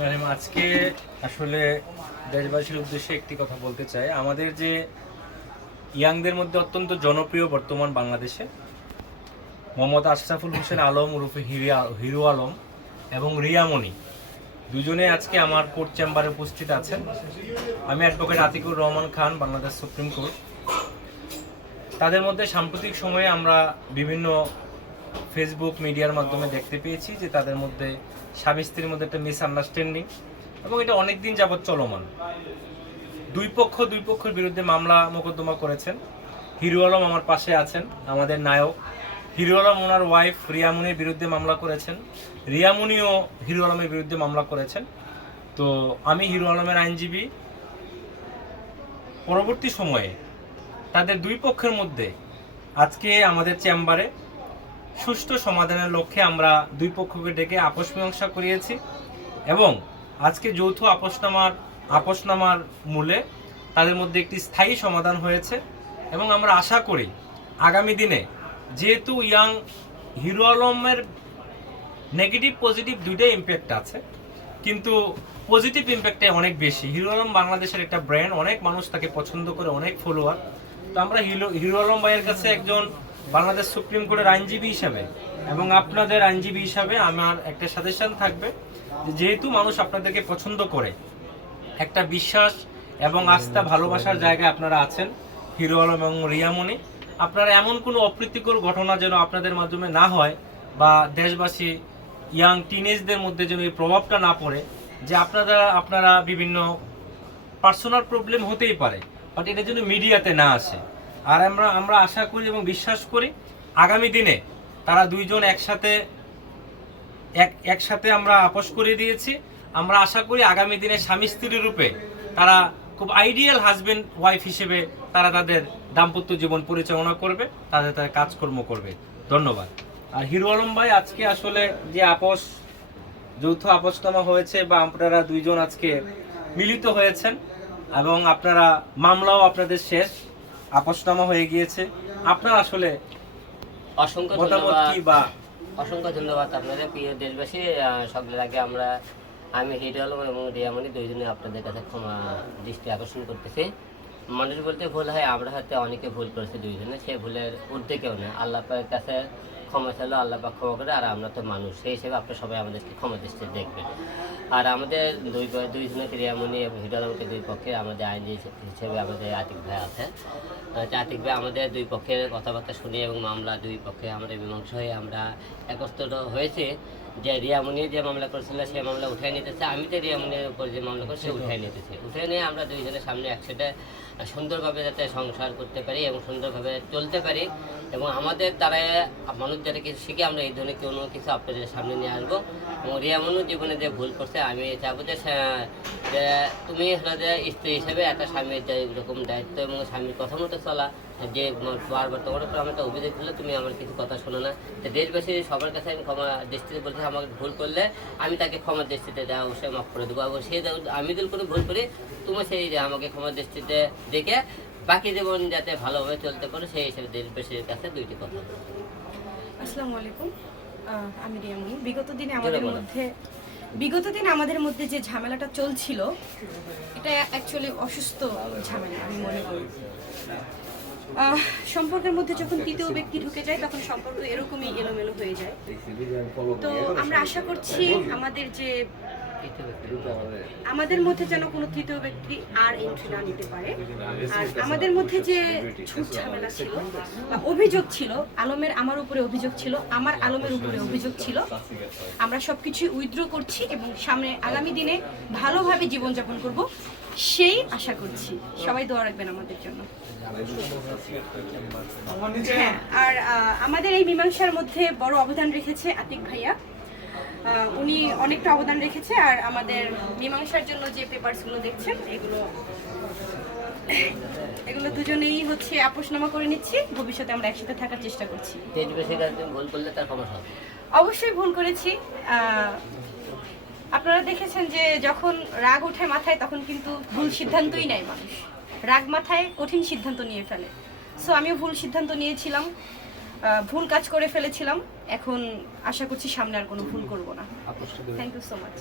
Madam আজকে আসলে দেশবাসীর উদ্দেশ্যে একটি কথা বলতে চাই। আমাদের যে ইয়াংদের মধ্যে অত্যন্ত জনপ্রিয় বর্তমান বাংলাদেশে মোহাম্মদ আশরাফুল হোসেন আলম ওরফে হিরিয়া, হিরো আলম এবং রিয়ামণি। দুজনে আজকে আমার কোর্ট চেম্বারে উপস্থিত আছেন। আমি advocate Atiqur Rahman Khan, Bangladesh supreme court. তাদের মধ্যে সাম্প্রতিক সময়ে আমরা বিভিন্ন ফেসবুক মিডিয়ার মাধ্যমে দেখতে পেয়েছি যে তাদের মধ্যে স্বামী স্ত্রীর মধ্যে একটা মিসআন্ডারস্ট্যান্ডিং এবং এটা অনেক দিন যাবৎ চলমান। দুই পক্ষ, দুই পক্ষের বিরুদ্ধে মামলা মোকদ্দমা করেছেন। হিরু আলম আমার পাশে আছেন, আমাদের নায়ক। হিরু আলম ওনার ওয়াইফ রিয়ামুনির বিরুদ্ধে মামলা করেছেন। রিয়ামুনিও হিরু আলমের বিরুদ্ধে মামলা করেছেন। তো আমি হিরু আলমের আইনজীবী। পরবর্তী সময়ে তাদের দুই পক্ষের মধ্যে আজকে আমাদের চেম্বারে সুষ্ঠু সমাধানের লক্ষ্যে আমরা দুই পক্ষকে ডেকে আপোষ মীমাংসা করিয়েছি এবং আজকে যৌথ আপোষনামার আপোষনামার মূলে তাদের মধ্যে একটি স্থায়ী সমাধান হয়েছে এবং আমরা আশা করি আগামী দিনে যেহেতু ইয়াং হিরো আলমের নেগেটিভ, পজিটিভ দুইটাই ইম্প্যাক্ট আছে, কিন্তু পজিটিভ ইম্প্যাক্টে অনেক বেশি। হিরো আলম বাংলাদেশের একটা ব্র্যান্ড অনেক মানুষ তাকে পছন্দ করে, অনেক ফলোয়ার তো আমরা হিরো হিরো আলম ভাইয়ের কাছে একজন বাংলাদেশ সুপ্রিম কোর্টের আইনজীবী হিসাবে এবং আপনাদের আইনজীবী হিসাবে আমার একটা সাজেশন থাকবে যে যেহেতু মানুষ আপনাদেরকে পছন্দ করে একটা বিশ্বাস এবং আস্থা ভালোবাসার জায়গায় আপনারা আছেন হিরো আলম এবং রিয়ামণি আপনারা এমন কোনো অপ্রীতিকর ঘটনা যেন আপনাদের মাধ্যমে না হয় বা দেশবাসী ইয়াং টিনেজদের মধ্যে যেন এই প্রভাবটা না পড়ে যে আপনারা আপনারা বিভিন্ন পার্সোনাল প্রবলেম হতেই পারে বাট এটা যেন মিডিয়াতে না আসে। আর আমরা আমরা আশা করি এবং বিশ্বাস করি আগামী দিনে তারা দুইজন একসাথে, এক, একসাথে আমরা আপোষ করে দিয়েছি। আমরা আশা করি আগামী দিনে স্বামী স্ত্রী রূপে তারা খুব আইডিয়াল হাজব্যান্ড ওয়াইফ হিসেবে তারা তাদের দাম্পত্য জীবন পরিচালনা করবে, তাদের তাদের কাজকর্ম করবে। ধন্যবাদ। আর হিরো আলম ভাই, আজকে আসলে যে আপোষ, যৌথ আপোষনামা হয়েছে বা আপনারা দুইজন আজকে মিলিত হয়েছেন এবং আপনারা মামলাও আপনাদের শেষ। আপোষনামা হয়ে গিয়েছে। আপনার আসলে অসংখ্য মতামত কি বা? অসংখ্য ধন্যবাদ আপনাদের প্রিয় দেশবাসী। সকলের আগে আমরা আমি হিরো আলম এবং রিয়ামণি দুইজনে আপনাদের কাছে ক্ষমা দৃষ্টি আকর্ষণ করতেছি। মানুষ বলতে ভুল হয় আমরা হয়তো অনেকে ভুল করেছি দুইজনে সে ভুলের ঊর্ধ্বে কেউ নেই আল্লাহ কাছে ক্ষমা চাইলো আল্লাহ পাক ক্ষমা করে আর আমরা তো মানুষ। সেই হিসেবে আপনারা সবাই আমাদেরকে ক্ষমা দৃষ্টি দেখবেন। আর আমাদের দুই দুইজনে রিয়ামণি এবং হিরো দুই পক্ষে আমাদের আইনি হিসেবে আমাদের আতিক ভাই আছে। আতিক ভাই আমাদের দুই পক্ষের কথাবার্তা শুনে এবং মামলা দুই পক্ষে আমাদের মীমাংসা হয়ে আমরা একত্রিত হয়েছে। যে রিয়ামণি যে মামলা করেছিল সে মামলা উঠাই নিতেছে। আমি তো রিয়ামণির উপর যে মামলা করছি সে উঠাই নিতেছে। উঠে নিয়ে আমরা দুইজনের সামনে একসাথে সুন্দরভাবে যাতে সংসার করতে পারি এবং সুন্দরভাবে চলতে পারি। এবং আমাদের দ্বারা মানুষ যারা কিছু শিখে আমরা এই ধরনের কোনো কিছু আপনাদের সামনে নিয়ে আসব। এবং রিয়ামনু জীবনে যে ভুল করছে, আমি চাবো যে তুমি যে স্ত্রী হিসেবে একটা স্বামীর যে এরকম দায়িত্ব এবং স্বামীর কথা মতো চলা, যে বারবার তোমার উপর আমার একটা অভিযোগ দিলে তুমি আমার কিছু কথা শোনো না। তো দেশবাসী সবার কাছে আমি ক্ষমা দৃষ্টিতে বলছি, আমাকে ভুল করলে আমি তাকে ক্ষমা দৃষ্টিতে দেওয়া অবশ্যই মাফ করে দেবো। এবং সে আমি যদি কোনো ভুল করি, তুমি সেই আমাকে ক্ষমা দৃষ্টিতে দেখে বাকি জীবন যাতে ভালোভাবে চলতে পারে সেই হিসেবে দেশবাসীর কাছে দুইটি কথা। আসসালামু আলাইকুম। আমি রিয়ামনি বিগত দিনে আমাদের মধ্যে বিগত দিনে আমাদের মধ্যে যে ঝামেলাটা চলছিল এটা অ্যাকচুয়ালি অসুস্থ ঝামেলা আমি মনে করি। সম্পর্কের মধ্যে যখন তৃতীয় ব্যক্তি ঢুকে যায় তখন সম্পর্ক এরকমই এলোমেলো হয়ে যায়। তো আমরা আশা করছি আমাদের যে আমাদের মধ্যে যেন কোনো তৃতীয় ব্যক্তি আর এন্ট্রি না নিতে পারে। আর আমাদের মধ্যে যে ঝুট ঝামেলা ছিল অভিযোগ ছিল, আলমের আমার উপরে অভিযোগ ছিল, আমার আলমের উপরে অভিযোগ ছিল, আমরা সবকিছু উইথড্র করছি এবং সামনে আগামী দিনে ভালোভাবে জীবনযাপন করব সেই আশা করছি। সবাই দোয়া রাখবেন আমাদের জন্য। হ্যাঁ আর আমাদের এই মীমাংসার মধ্যে বড় অবদান রেখেছে আতিক ভাইয়া। উনি অনেকটা অবদান রেখেছে আর আমাদের মীমাংসার জন্য যে পেপারসগুলো দেখছেন এগুলো এগুলো দুজনেই হচ্ছে আপোষনামা করে নিচ্ছি। ভবিষ্যতে আমরা একসাথে থাকার চেষ্টা করছি। ভুল করলে তার অবশ্যই ভুল করেছি। আপনারা দেখেছেন যে যখন রাগ ওঠে মাথায় তখন কিন্তু ভুল সিদ্ধান্তই নেয় মানুষ। রাগ মাথায় কঠিন সিদ্ধান্ত নিয়ে ফেলে। সো আমিও ভুল সিদ্ধান্ত নিয়েছিলাম। ভুল কাজ করে ফেলেছিলাম। এখন আশা করছি সামনে আর কোনো ভুল করব না। Thank you so much